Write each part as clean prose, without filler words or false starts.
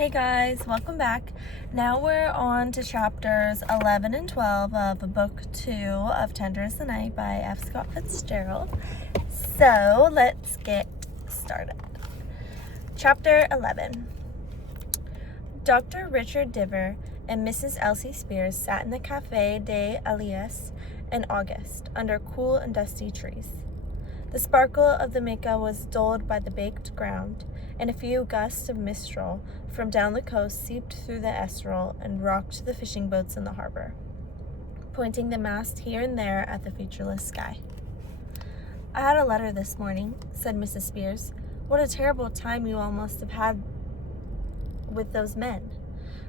Hey guys, welcome back. Now we're on to chapters 11 and 12 of book 2 of Tender as the Night by F. Scott Fitzgerald. So let's get started. Chapter 11. Dr. Richard Diver and Mrs. Elsie Spears sat in the Café des Alliés in August under cool and dusty trees. The sparkle of the mica was dulled by the baked ground, and a few gusts of mistral from down the coast seeped through the estuary and rocked the fishing boats in the harbor, pointing the mast here and there at the featureless sky. "I had a letter this morning," said Mrs. Spears. "What a terrible time you all must have had with those men.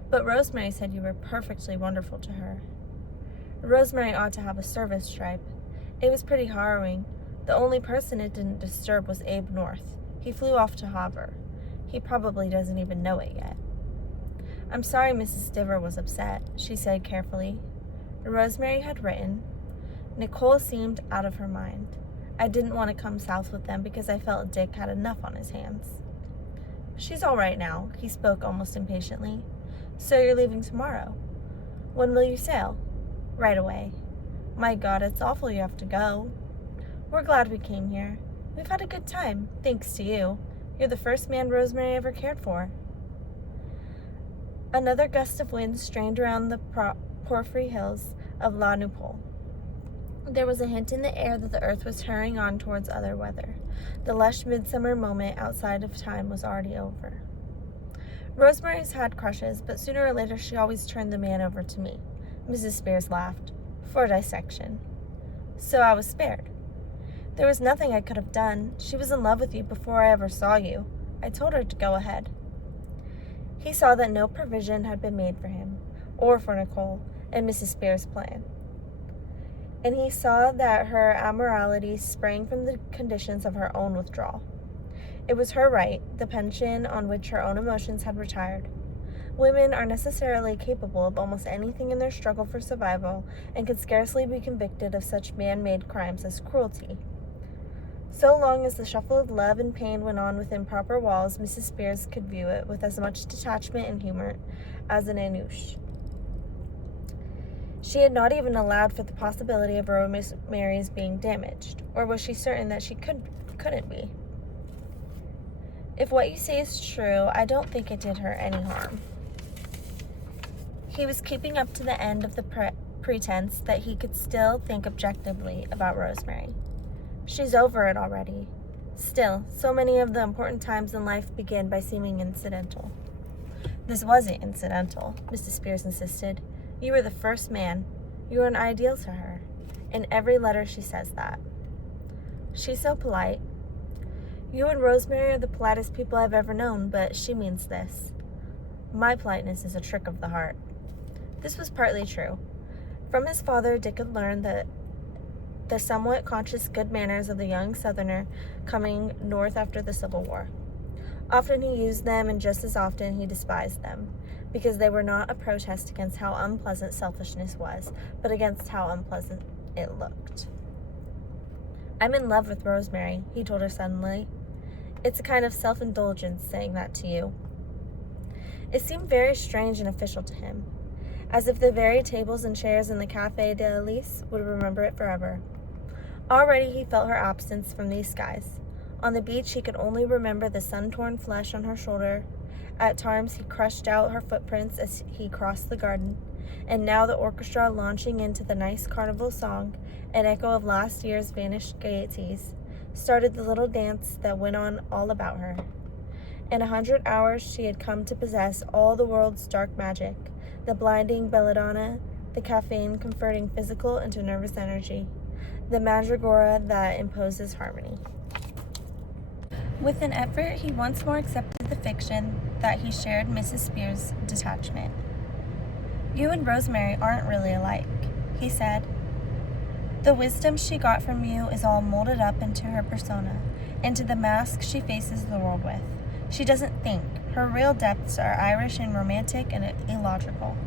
But Rosemary said you were perfectly wonderful to her." Rosemary ought to have a service stripe. It was pretty harrowing. The only person it didn't disturb was Abe North. He flew off to Havre. He probably doesn't even know it yet. "I'm sorry Mrs. Diver was upset," she said carefully. Rosemary had written, "Nicole seemed out of her mind. I didn't want to come south with them because I felt Dick had enough on his hands." "She's all right now," he spoke almost impatiently. "So you're leaving tomorrow? When will you sail?" "Right away." "My God, it's awful you have to go." "We're glad we came here. We've had a good time, thanks to you. You're the first man Rosemary ever cared for." Another gust of wind strained around the porphyry hills of La Noupole. There was a hint in the air that the earth was hurrying on towards other weather. The lush midsummer moment outside of time was already over. "Rosemary's had crushes, but sooner or later she always turned the man over to me." Mrs. Spears laughed. "For dissection." "So I was spared." "There was nothing I could have done. She was in love with you before I ever saw you. I told her to go ahead." He saw that no provision had been made for him, or for Nicole, in Mrs. Spears' plan. And he saw that her amorality sprang from the conditions of her own withdrawal. It was her right, the pension on which her own emotions had retired. Women are necessarily capable of almost anything in their struggle for survival, and could scarcely be convicted of such man-made crimes as cruelty. So long as the shuffle of love and pain went on within proper walls, Mrs. Spears could view it with as much detachment and humor as an Anouche. She had not even allowed for the possibility of Rosemary's being damaged, or was she certain that she couldn't be? "If what you say is true, I don't think it did her any harm." He was keeping up to the end of the pretense that he could still think objectively about Rosemary. "She's over it already. Still, so many of the important times in life begin by seeming incidental." "This wasn't incidental," Mrs. Spears insisted. "You were the first man. You were an ideal to her. In every letter she says that." "She's so polite." "You and Rosemary are the politest people I've ever known, but she means this. My politeness is a trick of the heart." This was partly true. From his father, Dick had learned that the somewhat conscious good manners of the young Southerner coming north after the Civil War. Often he used them, and just as often he despised them, because they were not a protest against how unpleasant selfishness was, but against how unpleasant it looked. "I'm in love with Rosemary," he told her suddenly. "It's a kind of self-indulgence saying that to you." It seemed very strange and official to him, as if the very tables and chairs in the Café des Alliés would remember it forever. Already he felt her absence from these skies. On the beach he could only remember the sun-torn flesh on her shoulder. At times he crushed out her footprints as he crossed the garden. And now the orchestra launching into the nice carnival song, an echo of last year's vanished gaieties, started the little dance that went on all about her. In 100 hours she had come to possess all the world's dark magic, the blinding belladonna, the caffeine converting physical into nervous energy, the mandragora that imposes harmony. With an effort, he once more accepted the fiction that he shared Mrs. Spears' detachment. "You and Rosemary aren't really alike," he said. "The wisdom she got from you is all molded up into her persona, into the mask she faces the world with. She doesn't think. Her real depths are Irish and romantic and illogical."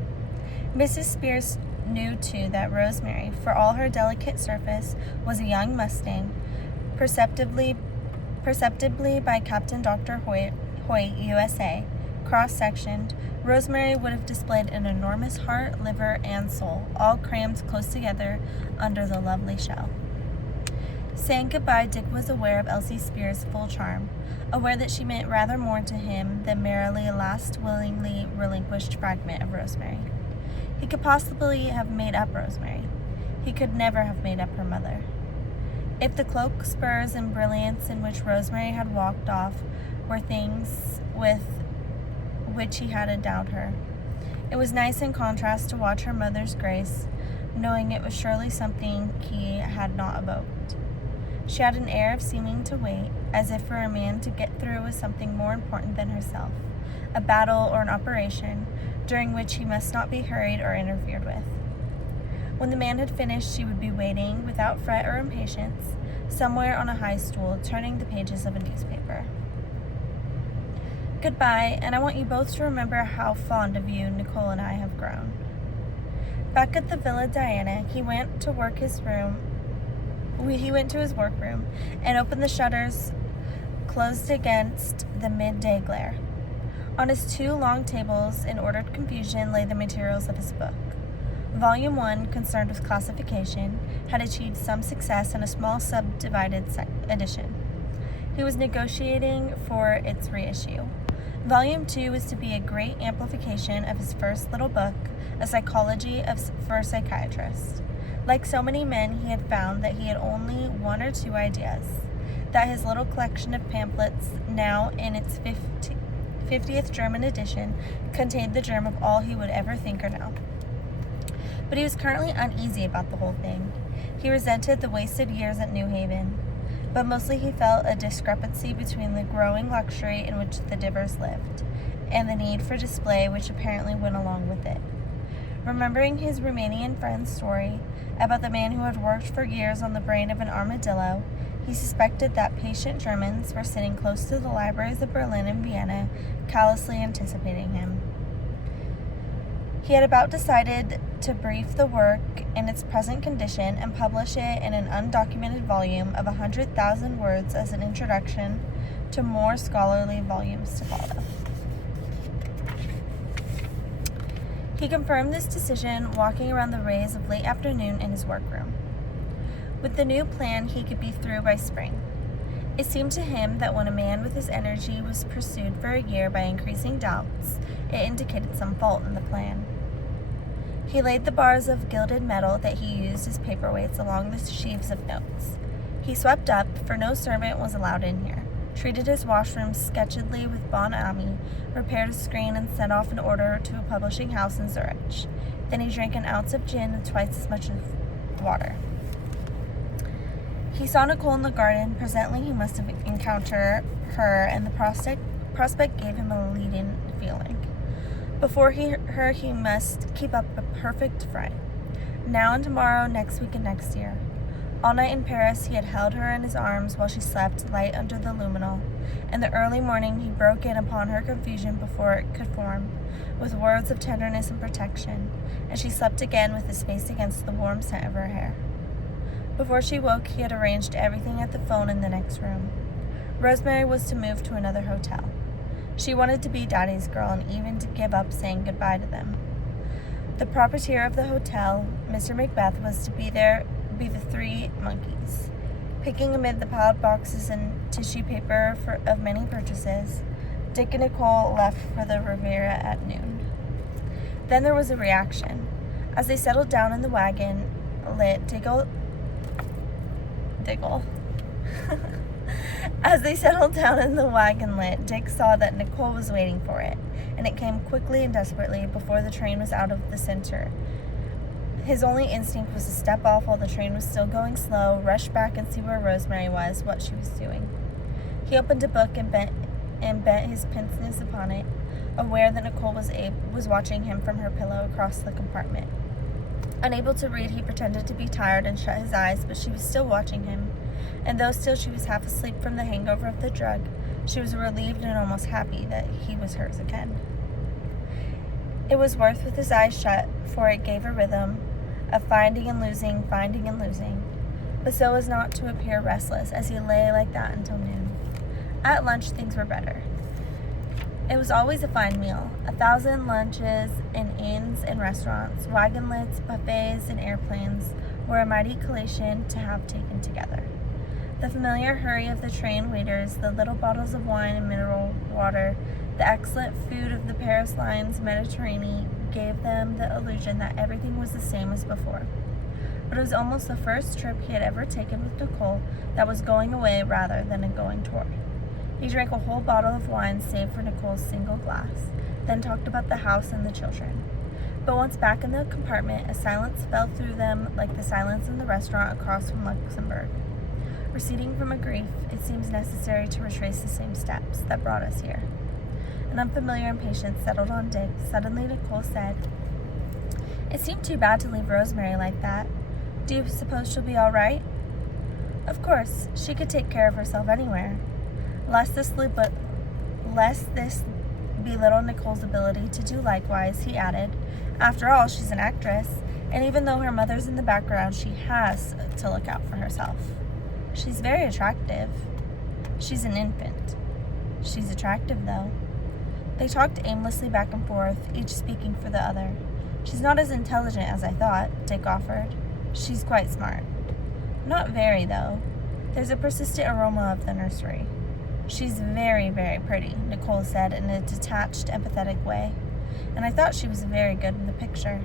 Mrs. Spears knew, too, that Rosemary, for all her delicate surface, was a young Mustang, perceptibly by Captain Dr. Hoyt, USA, cross-sectioned, Rosemary would have displayed an enormous heart, liver, and soul, all crammed close together under the lovely shell. Saying goodbye, Dick was aware of Elsie Spear's full charm, aware that she meant rather more to him than merely a last willingly relinquished fragment of Rosemary. He could possibly have made up Rosemary. He could never have made up her mother. If the cloak, spurs, and brilliance in which Rosemary had walked off were things with which he had endowed her, it was nice in contrast to watch her mother's grace, knowing it was surely something he had not evoked. She had an air of seeming to wait, as if for a man to get through was something more important than herself, a battle or an operation, during which he must not be hurried or interfered with. When the man had finished, she would be waiting, without fret or impatience, somewhere on a high stool, turning the pages of a newspaper. Goodbye, and I want you both to remember how fond of you Nicole and I have grown. Back at the Villa Diana, he went to his workroom and opened the shutters closed against the midday glare. On his two long tables, in ordered confusion, lay the materials of his book. Volume 1, concerned with classification, had achieved some success in a small subdivided edition. He was negotiating for its reissue. Volume 2 was to be a great amplification of his first little book, A Psychology for Psychiatrists. Like so many men, he had found that he had only one or two ideas, that his little collection of pamphlets, now in its 50th German edition, contained the germ of all he would ever think or know. But he was currently uneasy about the whole thing. He resented the wasted years at New Haven, but mostly he felt a discrepancy between the growing luxury in which the Divers lived and the need for display which apparently went along with it. Remembering his Romanian friend's story about the man who had worked for years on the brain of an armadillo, he suspected that patient Germans were sitting close to the libraries of Berlin and Vienna, callously anticipating him. He had about decided to brief the work in its present condition and publish it in an undocumented volume of 100,000 words as an introduction to more scholarly volumes to follow. He confirmed this decision walking around the rays of late afternoon in his workroom. With the new plan, he could be through by spring. It seemed to him that when a man with his energy was pursued for a year by increasing doubts, it indicated some fault in the plan. He laid the bars of gilded metal that he used as paperweights along the sheaves of notes. He swept up, for no servant was allowed in here, treated his washroom sketchily with Bon Ami, repaired a screen, and sent off an order to a publishing house in Zurich. Then he drank an ounce of gin and twice as much of water. He saw Nicole in the garden. Presently he must have encountered her, and the prospect gave him a leading feeling. Before her he must keep up a perfect front. Now and tomorrow, next week and next year. All night in Paris he had held her in his arms while she slept light under the luminol. In the early morning he broke in upon her confusion before it could form, with words of tenderness and protection, and she slept again with his face against the warm scent of her hair. Before she woke, he had arranged everything at the phone in the next room. Rosemary was to move to another hotel. She wanted to be Daddy's girl and even to give up saying goodbye to them. The proprietor of the hotel, Mr. Macbeth, was to be the three monkeys. Picking amid the piled boxes and tissue paper of many purchases, Dick and Nicole left for the Riviera at noon. Then there was a reaction. As they settled down in the wagon lit, As they settled down in the wagon lit, Dick saw that Nicole was waiting for it, and it came quickly and desperately before the train was out of the center. His only instinct was to step off while the train was still going slow, rush back and see where Rosemary was, what she was doing. He opened a book and bent his pince-nez upon it, aware that Nicole was watching him from her pillow across the compartment. Unable to read, he pretended to be tired and shut his eyes, but she was still watching him, and though still she was half asleep from the hangover of the drug, she was relieved and almost happy that he was hers again. It was Worth with his eyes shut, for it gave a rhythm of finding and losing, but so as not to appear restless as he lay like that until noon. At lunch, things were better. It was always a fine meal, 1,000 lunches in inns and restaurants, wagon lids, buffets, and airplanes were a mighty collation to have taken together. The familiar hurry of the train waiters, the little bottles of wine and mineral water, the excellent food of the Paris Line's Mediterranean gave them the illusion that everything was the same as before. But it was almost the first trip he had ever taken with Nicole that was going away rather than a going toward. He drank a whole bottle of wine save for Nicole's single glass, then talked about the house and the children. But once back in the compartment, a silence fell through them like the silence in the restaurant across from Luxembourg. Receding from a grief, it seems necessary to retrace the same steps that brought us here. An unfamiliar impatience settled on Dick. Suddenly Nicole said, "It seemed too bad to leave Rosemary like that. Do you suppose she'll be all right?" "Of course, she could take care of herself anywhere." Lest this belittle Nicole's ability to do likewise, he added, "After all, she's an actress, and even though her mother's in the background, she has to look out for herself. She's very attractive." "She's an infant." "She's attractive, though." They talked aimlessly back and forth, each speaking for the other. "She's not as intelligent as I thought," Dick offered. "She's quite smart." "Not very, though. There's a persistent aroma of the nursery." "She's very, very pretty," Nicole said in a detached, empathetic way. "And I thought she was very good in the picture."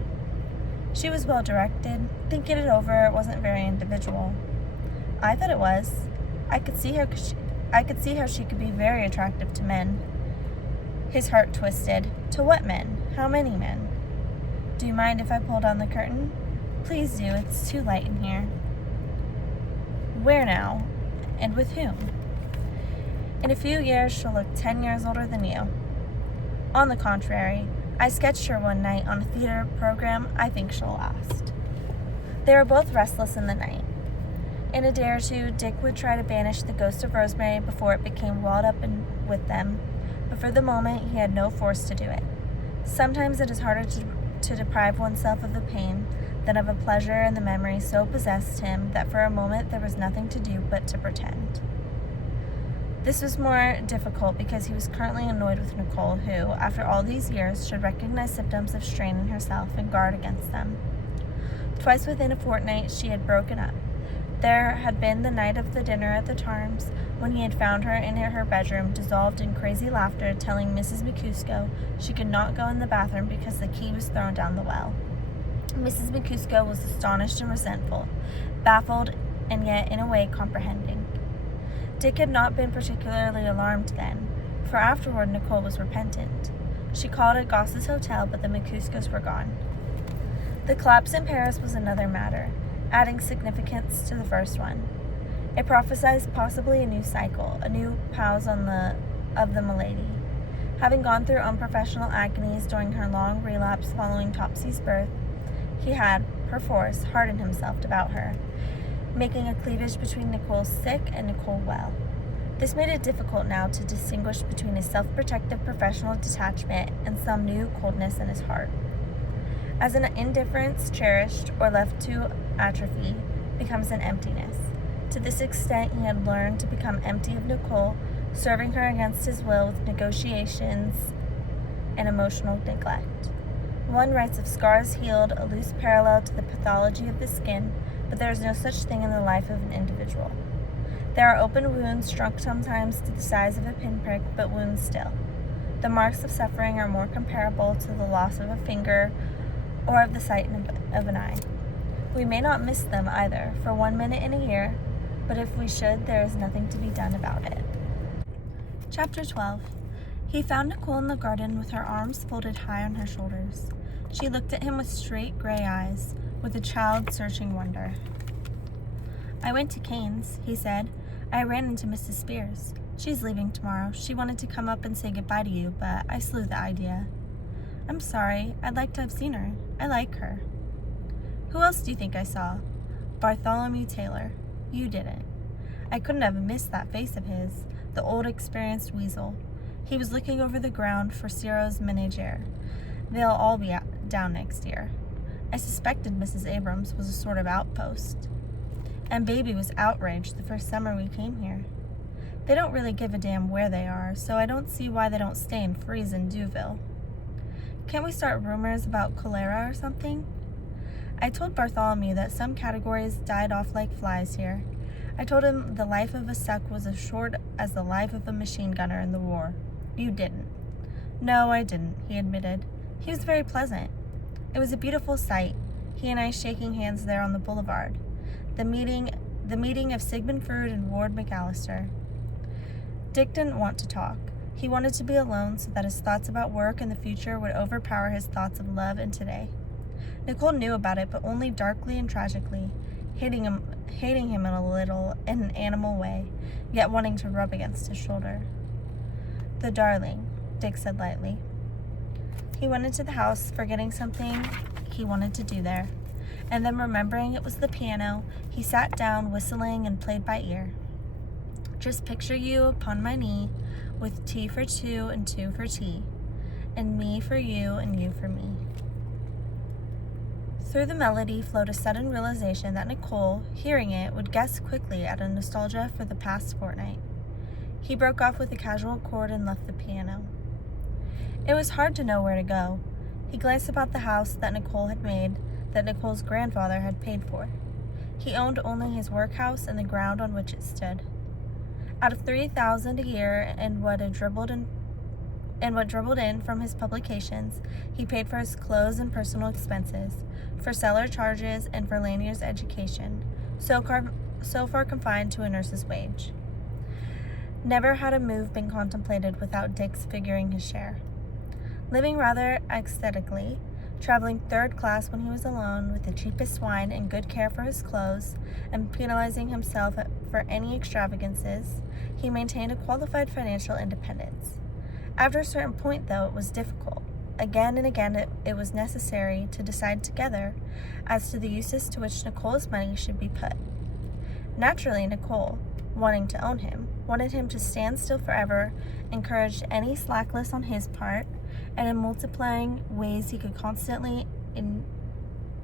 "She was well directed. Thinking it over, it wasn't very individual." "I thought it was. I could see how she could be very attractive to men." His heart twisted. "To what men? How many men?" "Do you mind if I pull down the curtain?" "Please do. It's too light in here." "Where now? And with whom?" "In a few years, she'll look 10 years older than you." "On the contrary, I sketched her one night on a theater program. I think she'll last." They were both restless in the night. In a day or two, Dick would try to banish the ghost of Rosemary before it became walled up with them, but for the moment he had no force to do it. Sometimes it is harder to deprive oneself of the pain than of a pleasure, and the memory so possessed him that for a moment there was nothing to do but to pretend. This was more difficult because he was currently annoyed with Nicole, who, after all these years, should recognize symptoms of strain in herself and guard against them. Twice within a fortnight she had broken up. There had been the night of the dinner at the Tarms, when he had found her in her bedroom, dissolved in crazy laughter, telling Mrs. McCusko she could not go in the bathroom because the key was thrown down the well. Mrs. McCusko was astonished and resentful, baffled and yet in a way comprehending. Dick had not been particularly alarmed then, for afterward Nicole was repentant. She called at Goss's hotel, but the McCuskos were gone. The collapse in Paris was another matter, adding significance to the first one. It prophesied possibly a new cycle, a new pause of the malady. Having gone through unprofessional agonies during her long relapse following Topsy's birth, he had, perforce, hardened himself about her, making a cleavage between Nicole sick and Nicole well. This made it difficult now to distinguish between a self-protective professional detachment and some new coldness in his heart. As an indifference cherished or left to atrophy becomes an emptiness. To this extent, he had learned to become empty of Nicole, serving her against his will with negotiations and emotional neglect. One writes of scars healed, a loose parallel to the pathology of the skin, but there is no such thing in the life of an individual. There are open wounds, shrunk sometimes to the size of a pinprick, but wounds still. The marks of suffering are more comparable to the loss of a finger or of the sight of an eye. We may not miss them either, for 1 minute in a year, but if we should, there is nothing to be done about it. Chapter 12. He found Nicole in the garden with her arms folded high on her shoulders. She looked at him with straight gray eyes, with a child-searching wonder. "I went to Kane's," he said. "I ran into Mrs. Spears. She's leaving tomorrow. She wanted to come up and say goodbye to you, but I slew the idea." "I'm sorry. I'd like to have seen her. I like her." "Who else do you think I saw?" "Bartholomew Taylor. You didn't." I couldn't have missed that face of his, the old experienced weasel. He was looking over the ground for Ciro's menagere. They'll all be down next year. I suspected Mrs. Abrams was a sort of outpost. And Baby was outraged the first summer we came here. They don't really give a damn where they are, so I don't see why they don't stay and freeze in Deauville. Can't we start rumors about cholera or something? I told Bartholomew that some categories died off like flies here. I told him the life of a sec was as short as the life of a machine gunner in the war. You didn't. No, I didn't, he admitted. He was very pleasant. It was a beautiful sight, he and I shaking hands there on the boulevard. The meeting of Sigmund Freud and Ward McAllister. Dick didn't want to talk. He wanted to be alone so that his thoughts about work and the future would overpower his thoughts of love and today. Nicole knew about it, but only darkly and tragically, hating him in a little, in an animal way, yet wanting to rub against his shoulder. The darling, Dick said lightly. He went into the house, forgetting something he wanted to do there, and then remembering it was the piano, he sat down, whistling, and played by ear. Just picture you upon my knee, with tea for two and two for tea, and me for you and you for me. Through the melody flowed a sudden realization that Nicole, hearing it, would guess quickly at a nostalgia for the past fortnight. He broke off with a casual chord and left the piano. It was hard to know where to go. He glanced about the house that Nicole had made, that Nicole's grandfather had paid for. He owned only his workhouse and the ground on which it stood. Out of $3,000 a year and what dribbled in from his publications, he paid for his clothes and personal expenses, for cellar charges, and for Lanier's education, so far confined to a nurse's wage. Never had a move been contemplated without Dick's figuring his share. Living rather aesthetically, traveling third class when he was alone with the cheapest wine and good care for his clothes, and penalizing himself for any extravagances, he maintained a qualified financial independence. After a certain point, though, it was difficult. Again and again it was necessary to decide together as to the uses to which Nicole's money should be put. Naturally, Nicole, wanting to own him, wanted him to stand still forever, encouraged any slackness on his part, and in multiplying ways he could constantly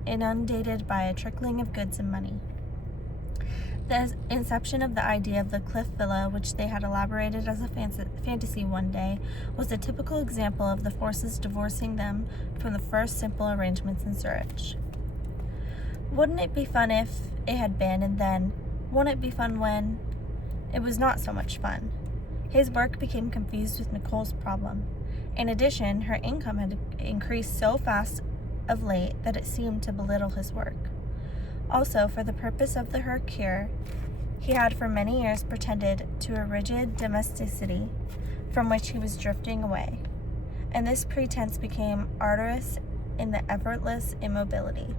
inundated by a trickling of goods and money. The inception of the idea of the Cliff Villa, which they had elaborated as a fantasy one day, was a typical example of the forces divorcing them from the first simple arrangements in Zurich. Wouldn't it be fun if it had been, and then, won't it be fun when? It was not so much fun. His work became confused with Nicole's problem. In addition, her income had increased so fast of late that it seemed to belittle his work. Also, for the purpose of her cure, he had for many years pretended to a rigid domesticity from which he was drifting away, and this pretense became arduous in the effortless immobility,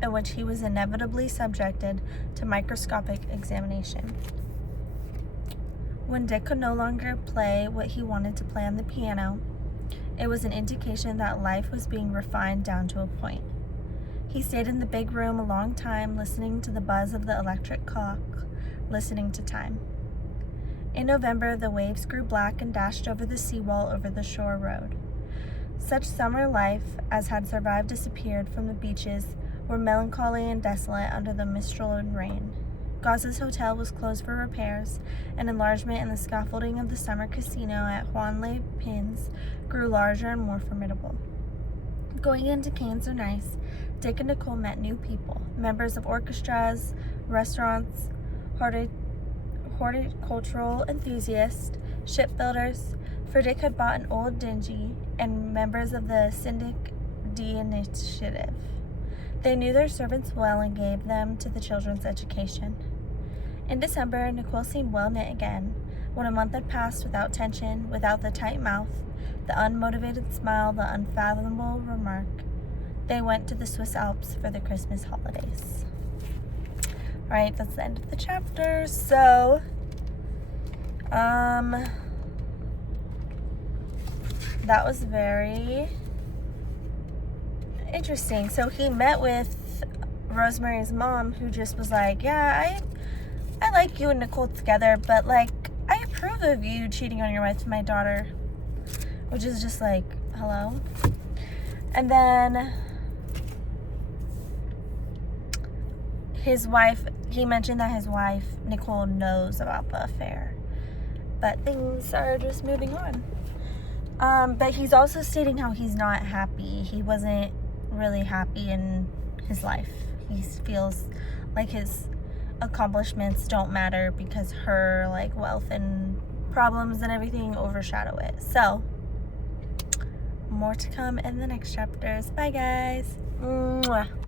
in which he was inevitably subjected to microscopic examination. When Dick could no longer play what he wanted to play on the piano, it was an indication that life was being refined down to a point. He stayed in the big room a long time, listening to the buzz of the electric clock, listening to time. In November, the waves grew black and dashed over the seawall over the shore road. Such summer life as had survived disappeared from the beaches were melancholy and desolate under the mistral and rain. Gauze's hotel was closed for repairs, and enlargement in the scaffolding of the summer casino at Juan Le Pin's grew larger and more formidable. Going into Canes or Nice, Dick and Nicole met new people, members of orchestras, restaurants, horticultural enthusiasts, shipbuilders, for Dick had bought an old dinghy, and members of the Syndic d'Initiative. They knew their servants well and gave them to the children's education. In December, Nicole seemed well knit again. When a month had passed without tension, without the tight mouth, the unmotivated smile, the unfathomable remark, they went to the Swiss Alps for the Christmas holidays. All right, that's the end of the chapter. So, that was very interesting. So he met with Rosemary's mom, who just was like, yeah, I like you and Nicole together, but like, I approve of you cheating on your wife and my daughter, which is just like, hello. And then his wife, he mentioned that his wife, Nicole, knows about the affair. but things are just moving on. But he's also stating how he's not happy. He wasn't really happy in his life. He feels like his accomplishments don't matter because her like wealth and problems and everything overshadow it. So more to come in the next chapters. Bye guys. Mwah.